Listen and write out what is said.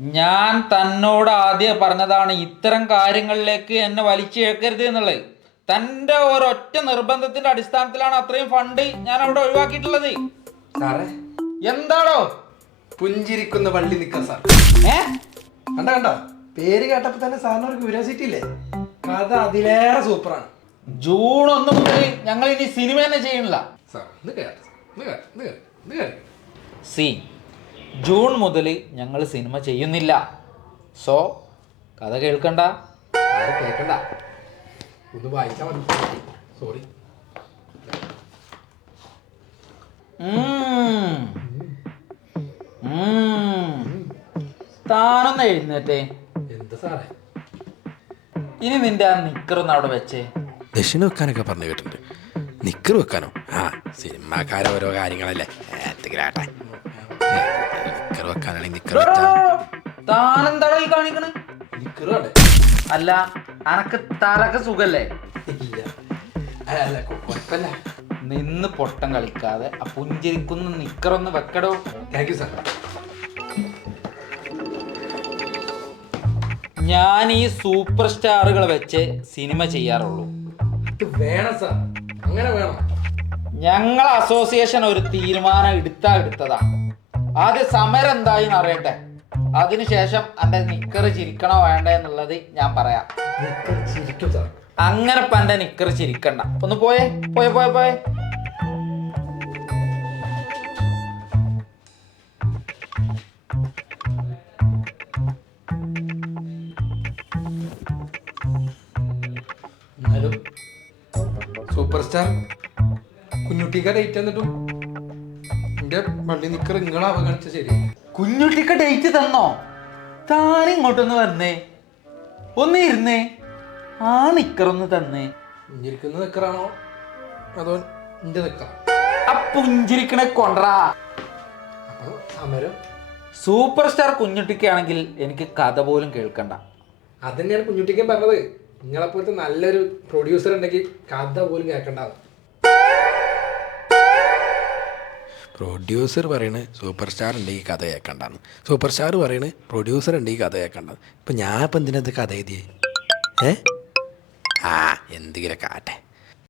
ഞാൻ തന്നോട് ആദ്യം പറഞ്ഞതാണ് ഇത്തരം കാര്യങ്ങളിലേക്ക് എന്നെ വലിച്ചു കേൾക്കരുത് എന്നുള്ളത്. തന്റെ ഒരൊറ്റ നിർബന്ധത്തിന്റെ അടിസ്ഥാനത്തിലാണ് അത്രയും ഫണ്ട് ഞാൻ അവിടെ ഒഴിവാക്കിയിട്ടുള്ളത്. സാറേ എന്താണോ? പുഞ്ചിരിക്കുന്ന വള്ളി നിൽക്കാം സാർ. ഏ? കണ്ട കണ്ടോ? പേര് കേട്ടപ്പോ തന്നെ സാറിന് ഒരു ക്യൂരിയോസിറ്റി ഇല്ലേ? കഥ അതിലേറെ സൂപ്പറാണ്. ജൂൺ ഒന്ന് മുതൽ ഞങ്ങൾ ഇനി സിനിമ തന്നെ ചെയ്യണില്ല സാർ ഇത് കേട്ടോ ഇത് കേട്ടോ ഇത് കേട്ടോ ഇത് കേട്ടോ. സി ജൂൺ മുതൽ ഞങ്ങൾ സിനിമ ചെയ്യുന്നില്ല. സോ കഥ കേൾക്കണ്ട. കേൾക്കണ്ട. ഒന്ന് വായിച്ചാൽ മതി. സോറി. താനൊന്ന് എഴുന്നേറ്റേ. എന്താ സാറേ? ഇനി നിന്റെ ആ നിക്കറൊന്ന് അവിടെ വെച്ചേ. ദക്ഷിണ വെക്കാനൊക്കെ പറഞ്ഞു കേട്ടിട്ടുണ്ട്. നിക്കർ വെക്കാനോ? ആ സിനിമാക്കാരോരോ കാര്യങ്ങളല്ലേ. ഏത്തക്കിലാട്ടെ നിക്കർ വെക്കാനാണെങ്കിൽ നിക്കർ വെച്ചാൽ ഈ കാണിക്കണ്? നിക്കറാണ് അല്ല അനക്ക് തലക്ക് സുഖല്ലേ? ഇല്ല. അല്ല കുഴപ്പമില്ല നിന്ന് പൊട്ടം കളിക്കാതെ ആ പുഞ്ചിരിക്കുന്ന നിക്കറൊന്ന് വെക്കടോ. താങ്ക് യു സാർ ഞാൻ ഈ സൂപ്പർ സ്റ്റാറുകൾ വെച്ച് സിനിമ ചെയ്യാറുള്ളൂ. ഇത് വേണം സാർ അങ്ങനെ വേണം. ഞങ്ങൾ അസോസിയേഷൻ ഒരു തീരുമാനം എടുത്താ എടുത്തതാ. ആദ്യം സമരം എന്തായിന്ന് അറിയട്ടെ? അതിനുശേഷം എന്റെ നിക്കർ ചിരിക്കണോ വേണ്ട എന്നുള്ളത് ഞാൻ പറയാം. അങ്ങനെ ഇപ്പൊ എന്റെ നിക്കർ ചിരിക്കണ്ട. ഒന്ന് പോയേ പോയെ പോയെ പോയെ. സൂപ്പർ സ്റ്റാർ കുഞ്ഞുട്ടിക്ക ഡേറ്റ് എന്നിട്ടും എന്റെ പള്ളി നിക്കർ നിങ്ങളെ അവഗണിച്ച ശരി. കുഞ്ഞുട്ടിക്ക് ഡേറ്റ് തന്നോ? താൻ ഇങ്ങോട്ടൊന്ന് വന്നേ ഒന്ന് ഇരുന്നേ. ആ നിക്കറൊന്ന് തന്നേ. പുഞ്ചിരിക്കുന്ന നിക്കറാണോ? അതോ എന്റെ നിക്കറ? ആ പുഞ്ചിരിക്കണെ അപ്പൊ സമരം സൂപ്പർ സ്റ്റാർ കുഞ്ഞുട്ടിക്കാണെങ്കിൽ എനിക്ക് കഥ പോലും കേൾക്കണ്ട. അത് തന്നെയാണ് കുഞ്ഞുട്ടിക്കും പറഞ്ഞത്. നിങ്ങളെപ്പോലത്തെ നല്ലൊരു പ്രൊഡ്യൂസർ ഉണ്ടെങ്കിൽ കഥ പോലും കേൾക്കണ്ടാവും പ്രൊഡ്യൂസർ പറയണ് സൂപ്പർ സ്റ്റാർ ഉണ്ട് ഈ കഥ കേൾക്കണ്ടാണ് സൂപ്പർ സ്റ്റാർ പറയണ് പ്രൊഡ്യൂസർ ഉണ്ട് ഈ കഥ കേൾക്കണ്ടത് ഇപ്പം ഞാൻ ഇപ്പം എന്തിനത് കഥ എഴുതിയേ? ഏ? ആ എന്തെങ്കിലും ആട്ടെ.